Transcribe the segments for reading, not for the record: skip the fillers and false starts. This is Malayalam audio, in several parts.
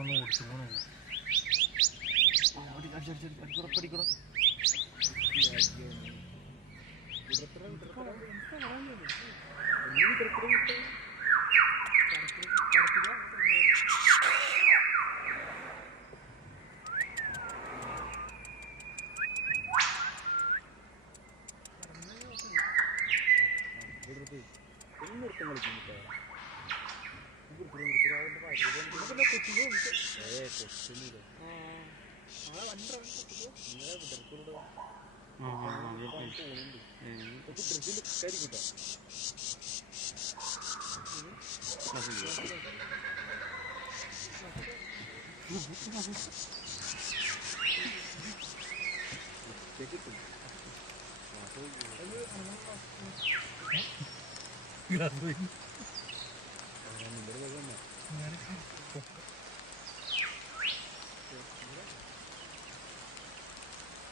വന്ന് ഓടിച്ചു പോണ പഠിക്കണം.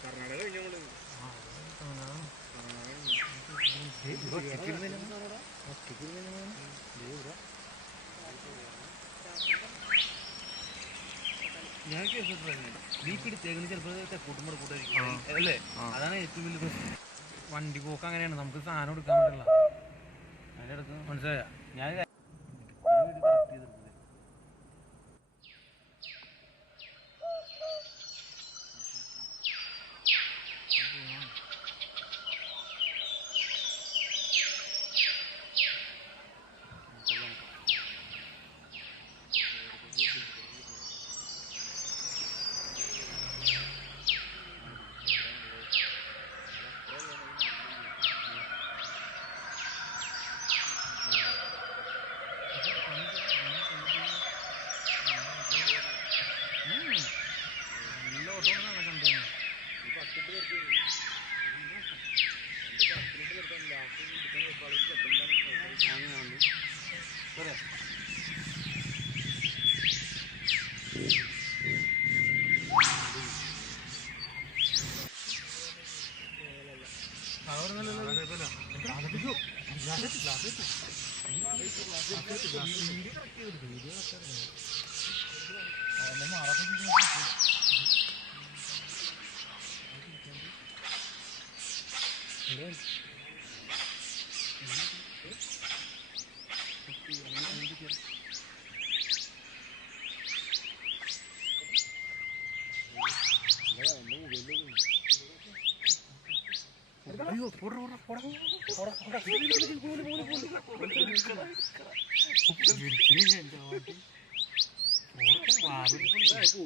കർണാടക ഞാൻ കേട്ടിട്ടുണ്ട് ബീപ്പിടി തേങ്ങ ചിലപ്പോൾ കൂട്ടുമ്പോൾ കൂട്ടായിരിക്കും അല്ലേ? അതാണ് ഏറ്റവും വലിയ പ്രശ്നം. വണ്ടി പോക്ക് അങ്ങനെയാണ്, നമുക്ക് സാധനം എടുക്കാൻ പറ്റില്ല. അതിൻ്റെ അടുത്ത് മനസ്സിലായ ഞാൻ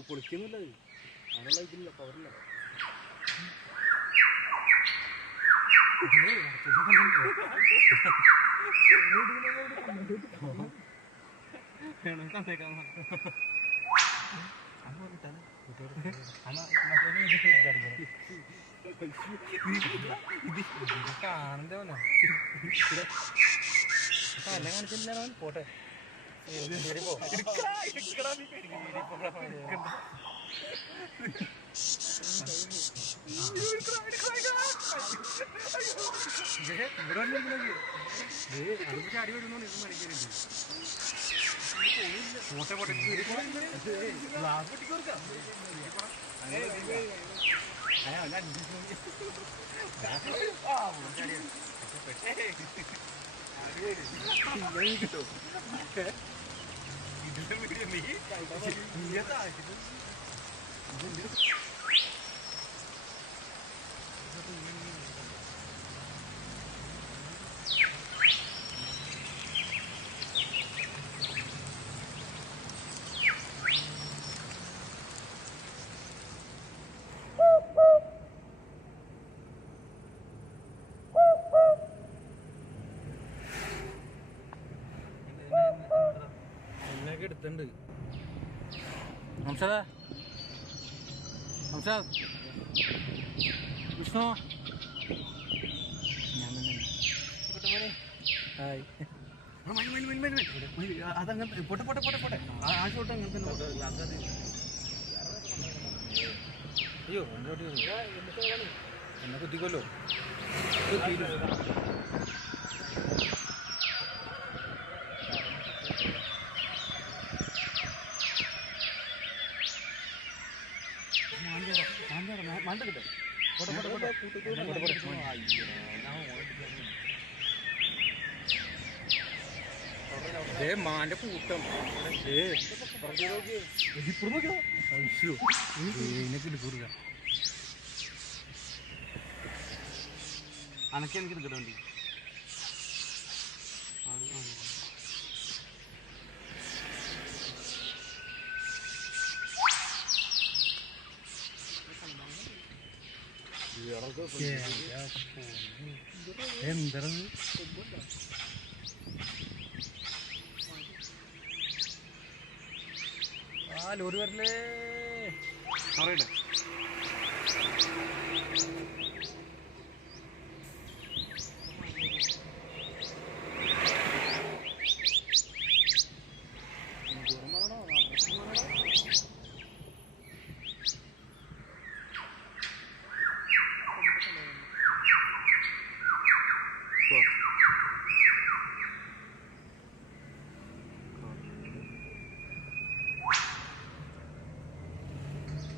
പൊളിക്കുന്നില്ല, അതിനുള്ള ഇതില്ല, പവറില്ല. കാണണ്ടോ എല്ലാം കാണിച്ചില്ല, പോട്ടെ. ചാടി വരുന്നോ മണിക്കരുത് പോട്ടെ പോട്ടെ ഗ്ലാസ് പൊട്ടിക്കൊടുക്കാം. എടുത്തുണ്ട് നംസാദ നംസാദ് വിഷ്ണു ഞാൻ തന്നെ ഹായ് അതങ്ങനെ പോട്ടെ പോട്ടെ പോട്ടെ പോട്ടെ ആ ഷോട്ട് അങ്ങനെ തന്നെ ഗ്ലാസ്. അയ്യോ എന്നെ കുത്തിക്കല്ലോ. മാന്റെ കൂട്ടം അനക്ക് എനിക്ക് എടുക്കണ്ടി എന്തത് ആ ലോറി വരല്ലേ പറയട്ടെ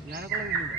ഞാനൊക്കെ വീടുണ്ട്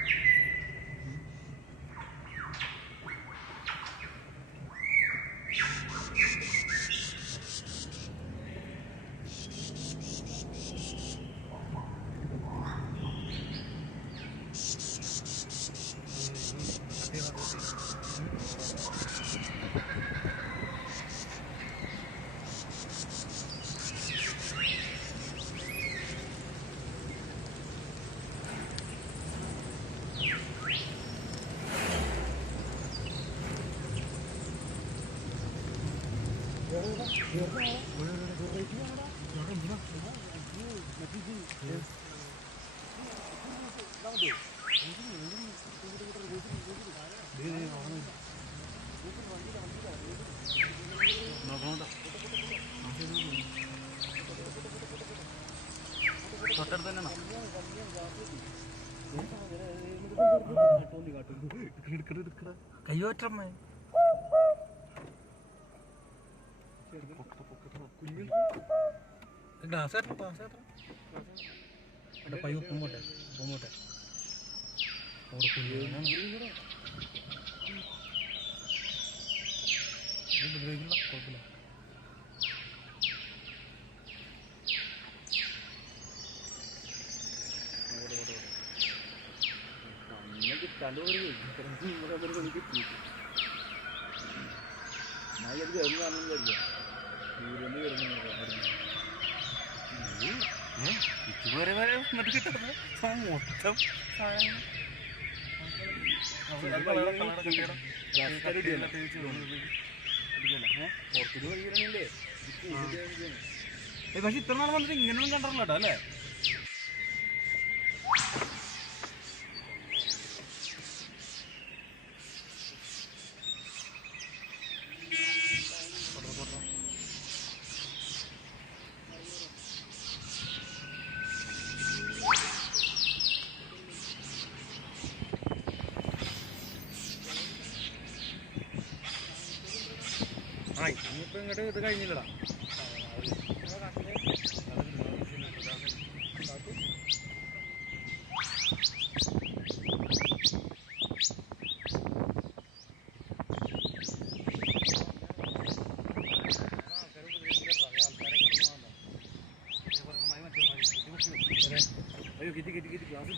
തൊട്ടടുത്ത് തന്നെയാണോ കയ്യോറ്റമ്മേ ഗ്ലാസ് പൈ ഉപ്പുമ്പോട്ടെ അവിടെ കുഞ്ഞില്ല കുഴപ്പമില്ല പക്ഷെ ഇത്ര നാൾ വന്നിട്ട് ഇങ്ങനെയൊന്നും കണ്ടിട്ടില്ല കേട്ടോ അല്ലേ ആ ഇനിയിപ്പോൾ ഇങ്ങോട്ട് ഇത് കഴിഞ്ഞില്ലടാ അയ്യോ കിട്ടി ഗ്ലാസ്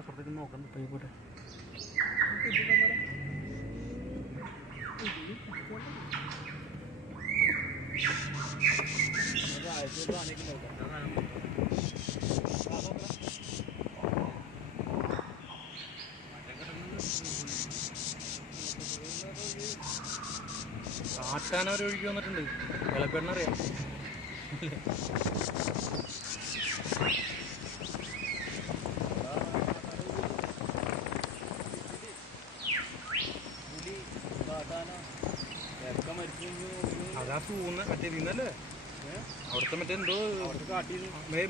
പുറത്തേക്ക് നോക്കാൻ പോയിക്കോട്ടെ കാട്ടാനവർ ഒഴുകി വന്നിട്ടുണ്ട് വിളപ്പെണ്ണറിയാം അതാ തൂന്ന് മറ്റേ വീണല്ലേ അവിടുത്തെ മറ്റേ എന്തോ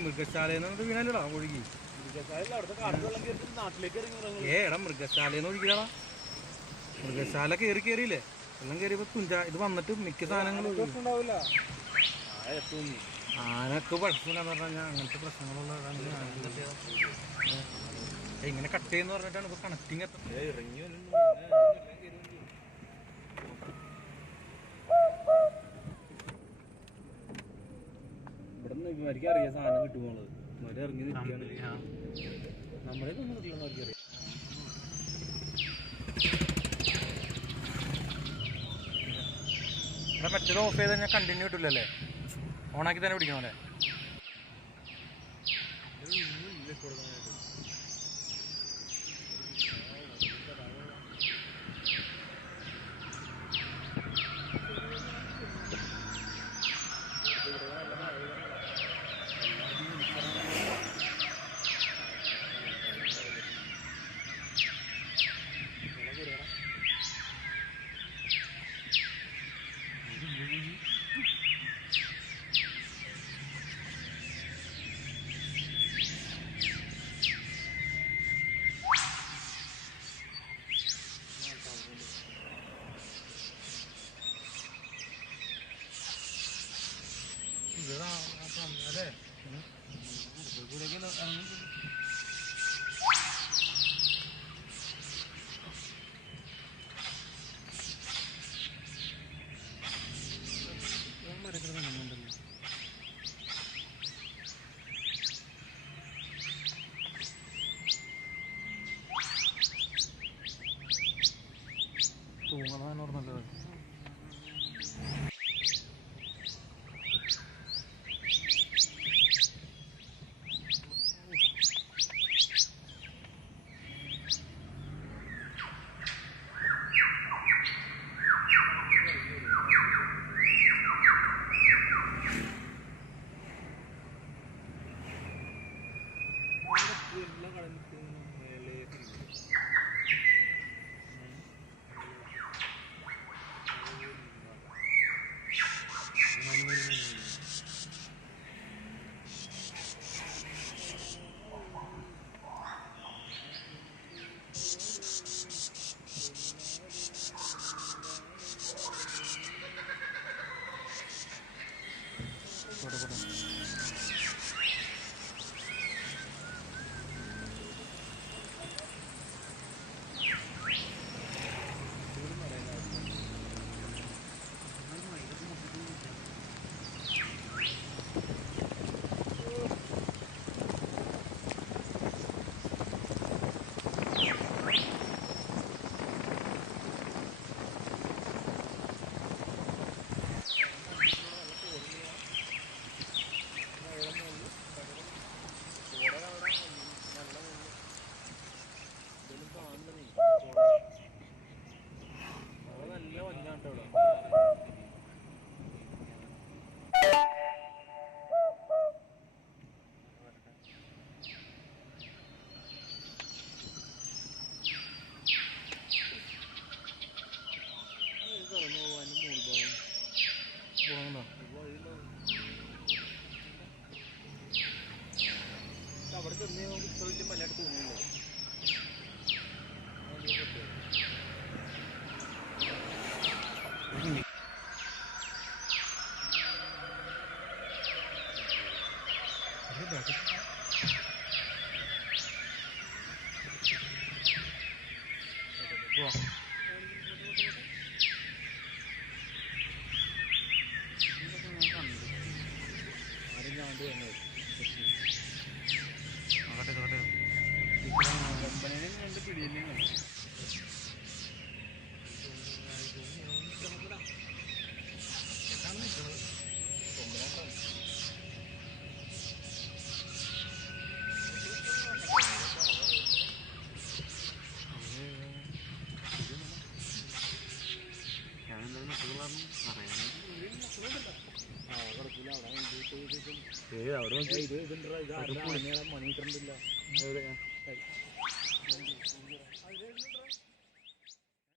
മൃഗശാലയെന്ന് വീണല്ലോടാ ഒഴുകി എടാ മൃഗശാലയെന്ന് ഒഴുകിയടാ മൃഗശാല കയറിയില്ലേ എല്ലാം കയറിയപ്പോ ഇത് വന്നിട്ട് മിക്ക സാധനങ്ങളും ആനക്ക് പഠിച്ചില്ലാന്ന് പറഞ്ഞാൽ അങ്ങനത്തെ പ്രശ്നങ്ങളുള്ള ഇങ്ങനെ കട്ട് ചെയ്യുന്ന പറഞ്ഞിട്ടാണ് ഇപ്പൊ കണക്റ്റിങ് ഇവിടെ ഇവർക്ക് അറിയാം സാധനം കിട്ടുമ്പോളത് ഇവര് ഇറങ്ങി നിൽക്കുകയാണ് നമ്മളെ ഒന്നും കിട്ടില്ലെന്ന് അവർക്കറിയാം. ഇവിടെ മറ്റേത് ഓഫ് ചെയ്ത് കഴിഞ്ഞാൽ കണ്ടിന്യൂ കിട്ടില്ലല്ലേ, ഓണാക്കി തന്നെ പിടിക്കണം അല്ലേ? അതെ തൂങ്ങണതാണ് നല്ലത്. അവിടെ ചെന്ന് ഇത്ര വലിയ മലയായിട്ട് തോന്നുന്നുണ്ടോ? അവിടെ മണി കിട്ടുന്നില്ല.